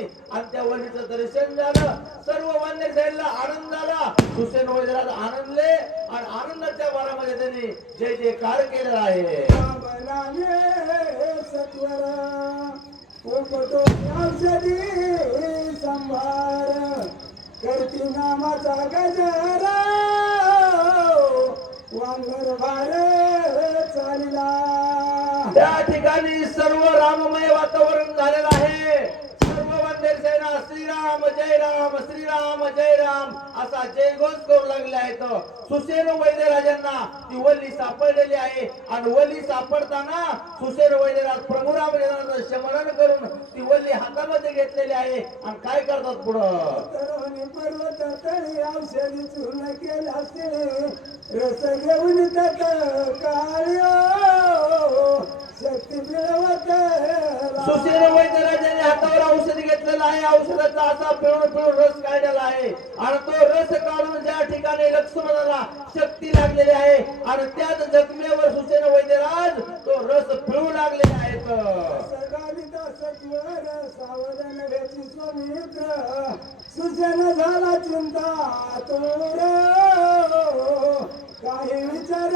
होती आणि त्या वलीचं दर्शन झालं. सर्व वन्य साईडला आनंद झाला. हुसेन वैद्यराज आनंदले आणि आनंदाच्या भरामध्ये त्यांनी जय जयकार केलेला आहे. सत्वर उपटो औषधी संभार करती नामाचा गजर वांगर भार चालिला. त्या ठिकाणी सर्व राममय वातावरण झालेलं आहे. सर्व वंदे सेना श्रीराम जय राम असा जयघोष करू लागले आहेत. हुसेन वैद्यराजांना ती वल्ली सापडलेली आहे आणि वल्ली सापडताना हुसेन वैद्यराज प्रभू रामचंद्राचं स्मरण करून ती वल्ली हातामध्ये घेतलेली आहे आणि काय करतात पुढं. पर्वत तळी औषधी चूर्ण केला रस घेऊन तट काळ्यो शक्ती मिळवत. सुसेन वैद्यराजाने हातावर औषध घेतलेला आहे. औषधाचा असा पिळून पिळून रस काढलेला आहे आणि तो रस काढून ज्या ठिकाणी लक्ष्मणाला शक्ती लागलेली आहे आणि त्याच जखमेवर सुसेन वैद्यराज तो रस पिळू लागलेले आहेत. सावधान व्याची स्वामित्र सुसेन झाला चिंता तोर काही विचार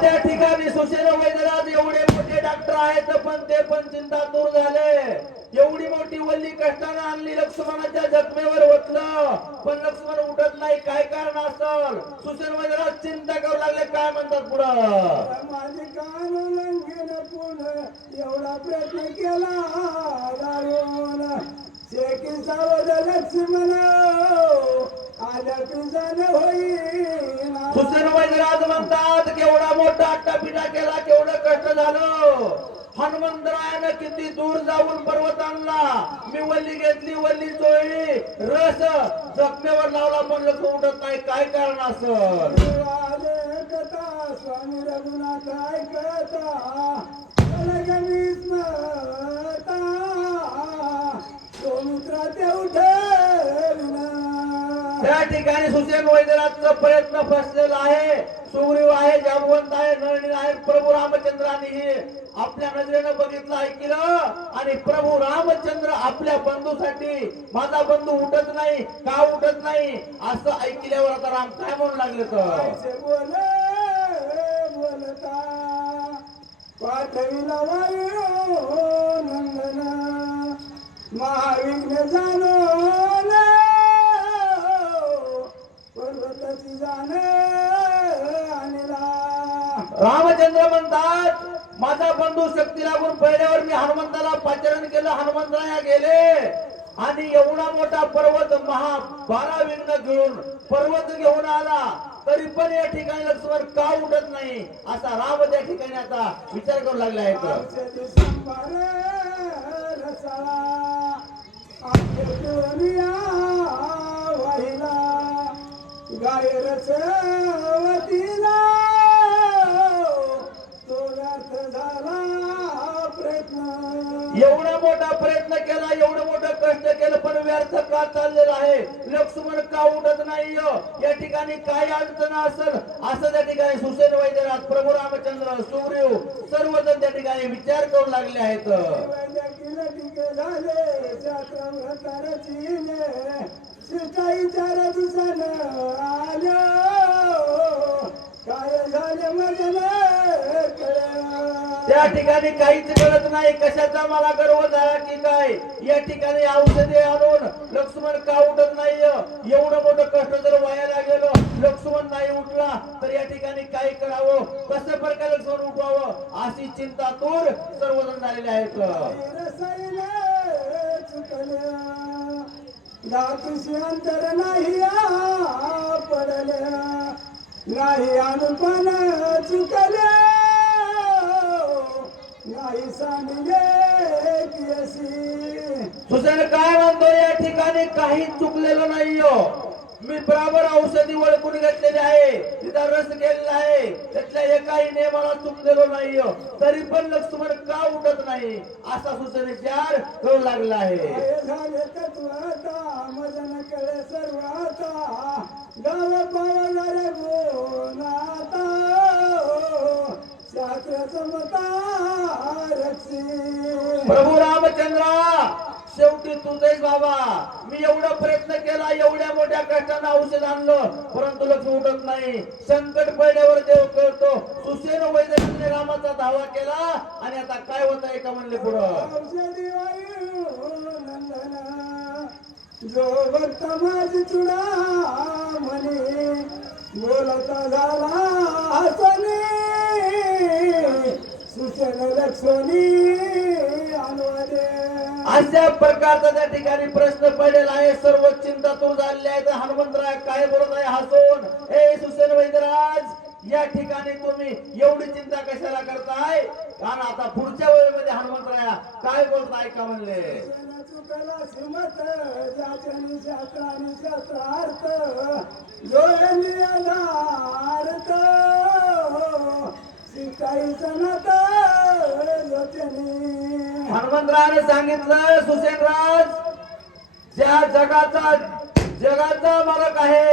त्या ठिकाणी सुसेन वैद्यराज एवढे मोठे डॉक्टर आहेत पण पण चिंतातूर झाले. एवढी मोठी वल्ली कष्टाने आणली लक्ष्मणाच्या जखमेवर ओतलं पण लक्ष्मण उठत नाही. काय कारण असेल. सुसेन वैद्यराज चिंता करू लागले. काय म्हणतात पुढं. माझे कान उल्लंघन पुढं एवढा प्रयत्न केला दारून शेकी सावध लक्ष्मण आल्या पिंजान होईल. हुसेन वैद्यराज म्हणतात केवढा मोठा अट्टापिटा केला केवढं कष्ट झालं. हनुमंतरायानं किती दूर जाऊन पर्वत आणला. मी वल्ली घेतली वल्ली चोळली रस जखमेवर लावला पण लोक उठत नाही. काय कारण असं. कथा स्वामी रघुनाथ ऐकता तो मित्रा ते उठविना. त्या ठिकाणी सुसेन वैद्यराजचा प्रयत्न फसलेला आहे. सुग्रीव आहे जामवंत आहे नळनी आहे. प्रभू रामचंद्रांनी आपल्या नजरेनं बघितलं ऐकलं आणि प्रभू रामचंद्र आपल्या बंधूसाठी माझा बंधू उठत नाही का उठत नाही असं ऐकल्यावर आता राम काय म्हणू लागले. तर बोलता पाठविला वायू नंदन महाविघ्न जाणो पर्वताची जाण आणला. रामचंद्र म्हणतात माझा बंधू शक्ती लागून पहिल्यावर मी हनुमंताला पाचारण केलं. हनुमंतराया गेले आणि एवढा मोठा पर्वत 12 विघ्न घेऊन पर्वत घेऊन आला तरी पण या ठिकाणी लक्ष्मण का उठत नाही असा राम त्या ठिकाणी आता विचार करू लागला आहे. गाय रसवतीला तो व्यर्थ झाला प्रयत्न. एवढा मोठा प्रयत्न केला एवढं मोठं कष्ट केलं पण व्यर्थ का चाललेला आहे. लक्ष्मण का उठत नाही. या ठिकाणी काय अडचण असेल असं त्या ठिकाणी सुसेन वैद्यराज प्रभू रामचंद्र सुग्रीव सर्वजण त्या ठिकाणी विचार करू लागले आहेत. चार दिवसान आल्या काय झाले मजन त्या ठिकाणी काहीच कळत नाही. कशाचा मला गर्व झाला की काय. या ठिकाणी औषधे आणून लक्ष्मण का उठत नाही. एवढं मोठं कष्ट जर वायाला गेलो लक्ष्मण नाही उठला तर या ठिकाणी काय करावं कसं प्रकारे लक्ष्मण उठवावं अशी चिंता दूर सर्वजण झालेले आहेत. दातुशी अंतर नाही पडल्या नाही अनुपन चुकल्या नाही सांगले सुसेन काय म्हणतो या ठिकाणी काही चुकलेलं नाही. मी बराबर औषधी ओळखून घेतलेली आहे. तिचा रस केलेला आहे. त्यातल्या एकाही नियमाला चुकलेलो नाही तरी पण लक्ष्मण का उठत नाही असा सुसेन विचार करू लागला आहे. मजन कळे सर्व आता गाव पावणारे गोनाता शास्त्र समता रक्षी. प्रभू रामचंद्रा तूच आहेस बाबा. मी एवढा प्रयत्न केला, एवढ्या मोठ्या कष्टानं औषध आणलं, परंतु लक्ष उठत नाही. संकट पडल्यावर देव कळतो. सुसेन वैद्यनाथाने रामाचा धावा केला आणि आता काय होत आहे का म्हणले पुढं. औषधी वायू नंदना जो भक्त माझी चुडा म्हणे बोलता झाला हसने सुचन लक्ष्मणी अनुवादे. अशा प्रकारचा त्या ठिकाणी प्रश्न पडलेला आहे. सर्व चिंता दूर झालेली आहे. तर हनुमंतराय काय बोलत आहे हसून, हे सुसेन वैद्यराज या ठिकाणी तुम्ही एवढी चिंता कशाला करताय. कारण आता पुढच्या वेळेमध्ये हनुमंतराया काय बोलताय का म्हणले. चुकला श्रीमत ज्याच्यानी शास्त्राने शास्त्रार्थ डोळ्यांनी आधारत शिकाई सनत लोचनी. हनुमंतरायाने सांगितलं सुसेनराज ज्या जगाचा मालक आहे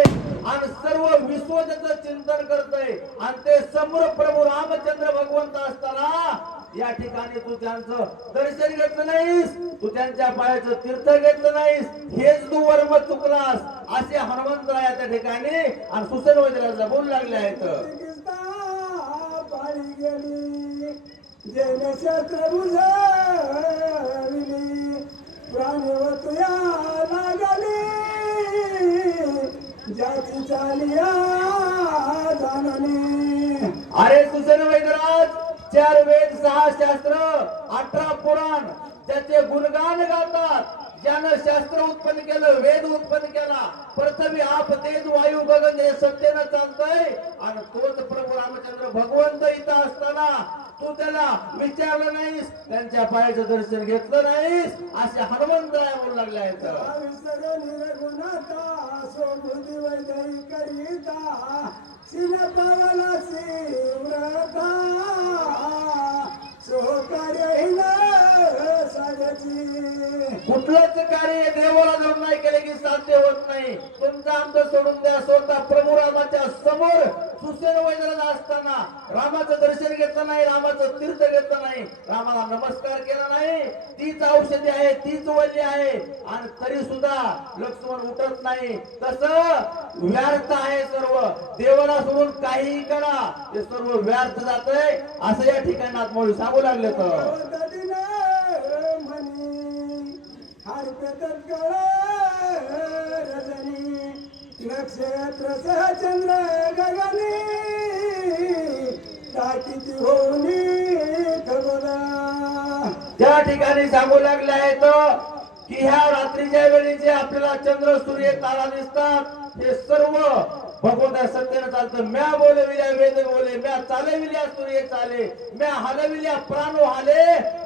आणि सर्व विश्व त्याचं चिंतन करतय आणि ते समोर प्रभू रामचंद्र भगवंत असताना या ठिकाणी तू त्यांचं दर्शन घेतलं नाहीस, तू त्यांच्या पायाचं तीर्थ घेतलं नाहीस, हेच तू वर्म चुकलास असे हनुमंतराया त्या ठिकाणी आणि सुसेन वैद्यराजला बोलू लागले आहेत. पाळी गेली जैनशास्त्र बुझविली प्राणवतुया लागली ज्याची चालिया जाणली. अरे सुसेन वैद्यराज 4 वेद 6 शास्त्र 18 पुराण त्याचे गुणगान गातात. ज्यानं शास्त्र उत्पन्न केलं, वेद उत्पन्न केला, पृथ्वी आप तेज वायू गगन हे सत्तेनं चालतंय आणि तोच प्रभू रामचंद्र भगवंत इथं असताना तू त्याला विचारलं नाहीस, त्यांच्या पायाचं दर्शन घेतलं नाहीस असे हनुमंतराया बोलू लागले आहेत. कुठलंच कार्य देवाला धरून नाही केले की साध्य होत नाही. तुमचं आमचं सोडून द्या. स्वतः प्रभू रामाच्या समोर सुसेन वैद्यराज असताना रामाचं दर्शन घेतलं नाही, रामाचं तीर्थ घेतलं नाही, रामाला नमस्कार केला नाही. तीच औषधी आहे, तीच वल्ली आहे आणि तरी सुद्धा लक्ष्मण उठत नाही. तसं व्यर्थ आहे सर्व. देवाला सोडून काहीही करा ते सर्व व्यर्थ जातंय असं या ठिकाणी नाथमोळी सांगू लागले. तर नक्षत्र चंद्र गगनी टाकीची होऊनी खबरा. त्या ठिकाणी सांगू लागले आहेत की ह्या रात्रीच्या वेळी जे आपल्याला चंद्र सूर्य तारा दिसतात हे सर्व भगवंता सत्तेनं चालतं. म्या बोलविल्या वेद बोले, म्या चालविल्या सूर्य चाले, म्या हलविल्या प्राण हाले,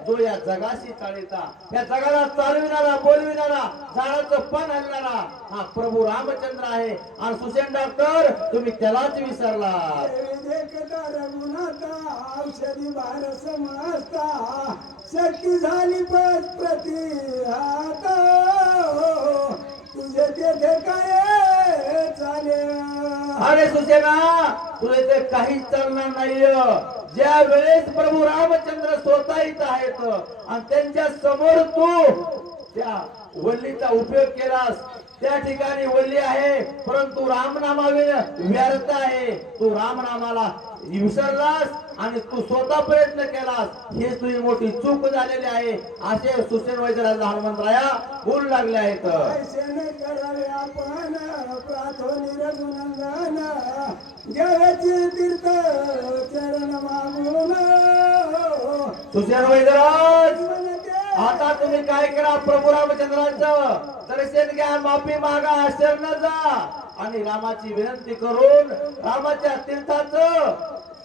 जो या जगाशी चालिता. या जगाला चालविणारा बोलविणारा झाडाचं पण हलणारा हा प्रभू रामचंद्र आहे. आणि सुसेन डॉक्टर तुम्ही त्यालाच विसरला. औषधी भार समजता शक्ती झाली बस प्रतिहात तुझे तेथे काय चालेल. अरे सुसेना तुला ते काहीच चालणार नाही. ज्या वेळेस प्रभू रामचंद्र स्वतः इथं आहेत आणि त्यांच्या समोर तू त्या वल्लीचा उपयोग केलास, त्या ठिकाणी वल्ली आहे परंतु रामनामाविना व्यर्थ आहे. तू रामनामाला विसरलास आणि तू स्वतः प्रयत्न केलास, हे तुझी मोठी चूक झालेली आहे असे सुसेन वैद्यराज हनुमंतराया बोलू लागले आहेत. सुसेन वैद्यराज आता तुम्ही काय करा, प्रभू रामचंद्रांचं दर्शन घ्या, माफी मागा, शरण जा आणि रामाची विनंती करून रामाच्या तीर्थाचं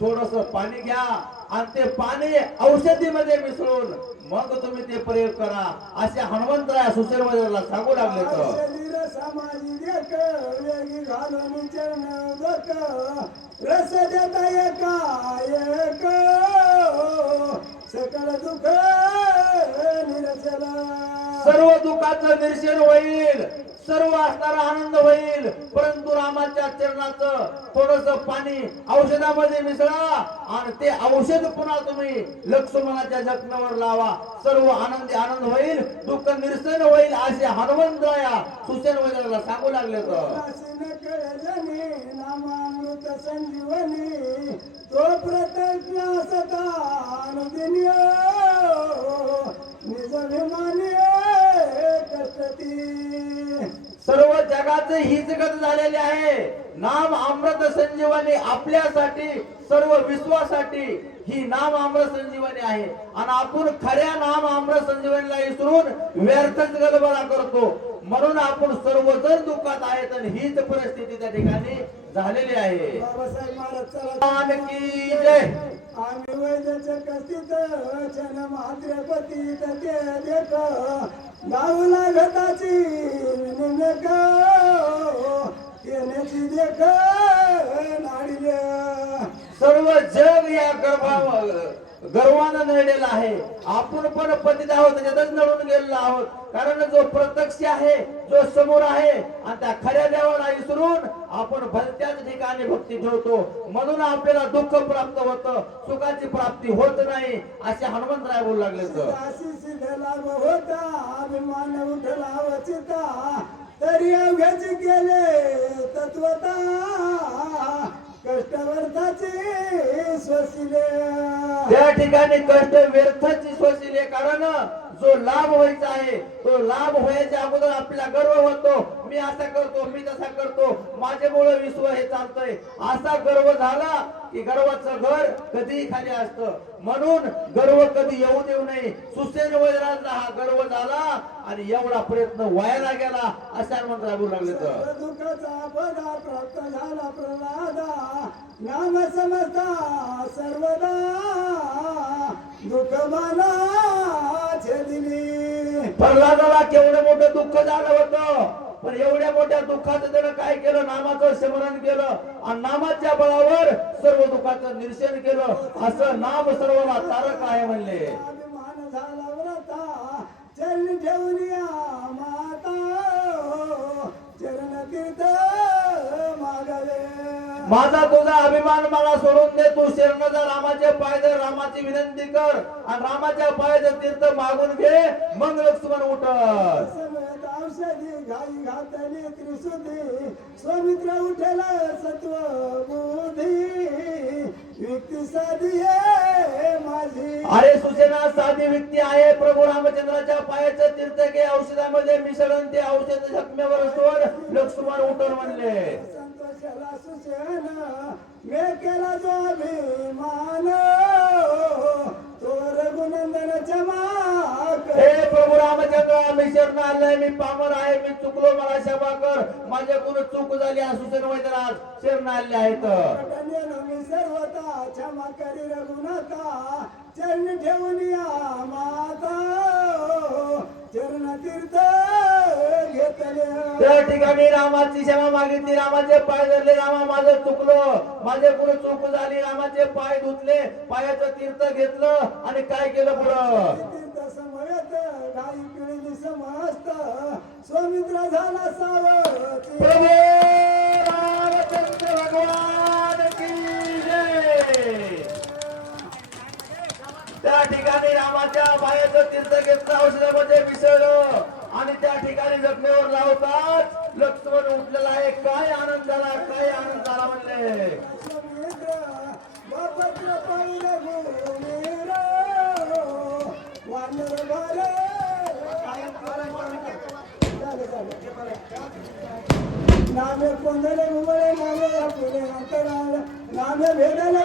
थोडस पाणी घ्या आणि ते पाणी औषधीमध्ये मिसळून मग तुम्ही ते प्रयोग करा असे हनुमंतराया सुसेन वैद्यराजला सांगू लागले. रस देता एका सकल दुःख निरसला. सर्व दुःखाचं निरसन होईल, सर्व असणारा आनंद होईल. परंतु रामाच्या चरणाचं थोडस पाणी औषधामध्ये मिसळा आणि ते औषध पुन्हा तुम्ही लक्ष्मणाच्या जखमेवर लावा. सर्व आनंदी आनंद होईल, दुःख निरसन होईल असे हनुमंतराया सुसेन वैद्याला सांगू लागले. तर दासीने कळजनी नामामृत संजीवनी तो प्रत्यक्ष सता अनुदिनी निज अभिमानी कष्टती. सर्व जगाचे हीच गत झालेले आहे. नाम अमृत संजीवनी आपल्यासाठी, सर्व विश्वासाठी ही नाम अमृत संजीवनी आहे. आणि आपण खऱ्या नाम अमृत संजीवनीला विसरून व्यर्थच गलबला करतो. म्हणून आपण सर्वजण दुःखात आहेत आणि हीच परिस्थिती त्या ठिकाणी झालेली आहे. बाबासाहेब महाराज चला भगवान की जय. आम्ही वैद्याच्या कथित जन मात्र्यपती ते देख गाऊ लागताची निमेक येण्याची देख नाडिले. सर्व जग या गर्वानं नडलेला आहे. आपण पण पतित आहोत, त्याच्यातच नडून गेलेलो आहोत. कारण जो प्रत्यक्ष आहे, जो समोर आहे आणि त्या खऱ्या देवाला विसरून आपण भलत्याच ठिकाणी भक्ती ठेवतो. म्हणून आपल्याला दुःख प्राप्त होतं, सुखाची प्राप्ती होत नाही असे हनुमंतराय बोलू लागले. दासी सिद्ध लाभ होता अभिमान उठला वचिता तरी अवघ्याची केले तत्वता कष्टवर्धाचे स्वसिले. त्या ठिकाणी कष्ट व्यर्थाची सोसिले. कारण जो लाभ व्हायचा आहे तो लाभ व्हायच्या अगोदर आपल्याला गर्व होतो. मी असा करतो, मी तसा करतो, माझ्यामुळे विश्व हे चालतंय असा गर्व झाला की गर्वाचं घर कधीही खाली असतं. म्हणून गर्व कधी येऊ देऊ नये. सुसेन वैराजला हा गर्व झाला आणि एवढा प्रयत्न वायाला गेला अशा मंत्र बोलू लागले. तर दुःखाचा पदा प्राप्त झाला प्रल्हादा नाम समजता सर्वदा दुःख मला छेदिली. प्रल्हादाला केवढं मोठं दुःख झालं होतं, पण एवढ्या मोठ्या दुःखाचं त्यानं काय केलं? नामाचं स्मरण केलं आणि नामाच्या बळावर सर्व दुःखाचं निरसन केलं. असं नाम सर्वाला तारक आहे म्हणले. अभिमान झाला व्रता चरण ठेवून या माता चरण तीर्थ मागवे. माझा तुझा अभिमान मला सोडून दे. तू शरण जा रामाचे पाय धर, रामाची विनंती कर आणि रामाच्या पायाचं तीर्थ मागून घे. मग लक्ष्मण उठत. समेत औषधी घाई घातली त्रिशुद्धी स्वामित्र उठेला सत्व बुद्धी युक्ती साधी आहे माझी. अरे सुसेना साधी व्यक्ती आहे. प्रभू रामचंद्राच्या पायाचं तीर्थ घे, औषधामध्ये मिसळून ते औषध जखमेवर सोड. लक्ष्मण उठून म्हणले. संतोषाला सुसेन मे केला जो अभिमान तो रघुनंदनाच्या माग. हे प्रभू रामचंद्र, मी शरण आलोय, मी पामर आहे, मी चुकलो, मला क्षमा कर. माझ्याकडून चूक झाली. सुसेन वैद्यराज शरण आले आहेत. मी सर्वता क्षमा करी रघुनाथा चरण ठेवून या माता चरण तीर्थ घेतले. त्या ठिकाणी रामाची क्षमा मागितली, रामाचे पाय धरले. रामा माझं चुकलो, माझ्याकडून चूक झाली. रामाचे पाय धुतले, पायाचं तीर्थ घेतलं आणि काय केलं पुढं? तीर्थ समवेत गाई पिळली समस्त स्वामित्र झाला सावती. प्रभू रामचंद्र भगवान की जय. त्या ठिकाणी रामाच्या पायाचं तीर्थ घेतलं, औषधामध्ये मिसळलं आणि त्या ठिकाणी जखमेवर लावतात लक्ष्मण उठलेला आहे. काय आनंद झाला, काय आनंद झाला म्हणले. स्वामित्र बापत्र पाहिलं भूमीर वानर भारे. नामे कोंदले मुळे नामे फुले अंतराळ नामे भेदले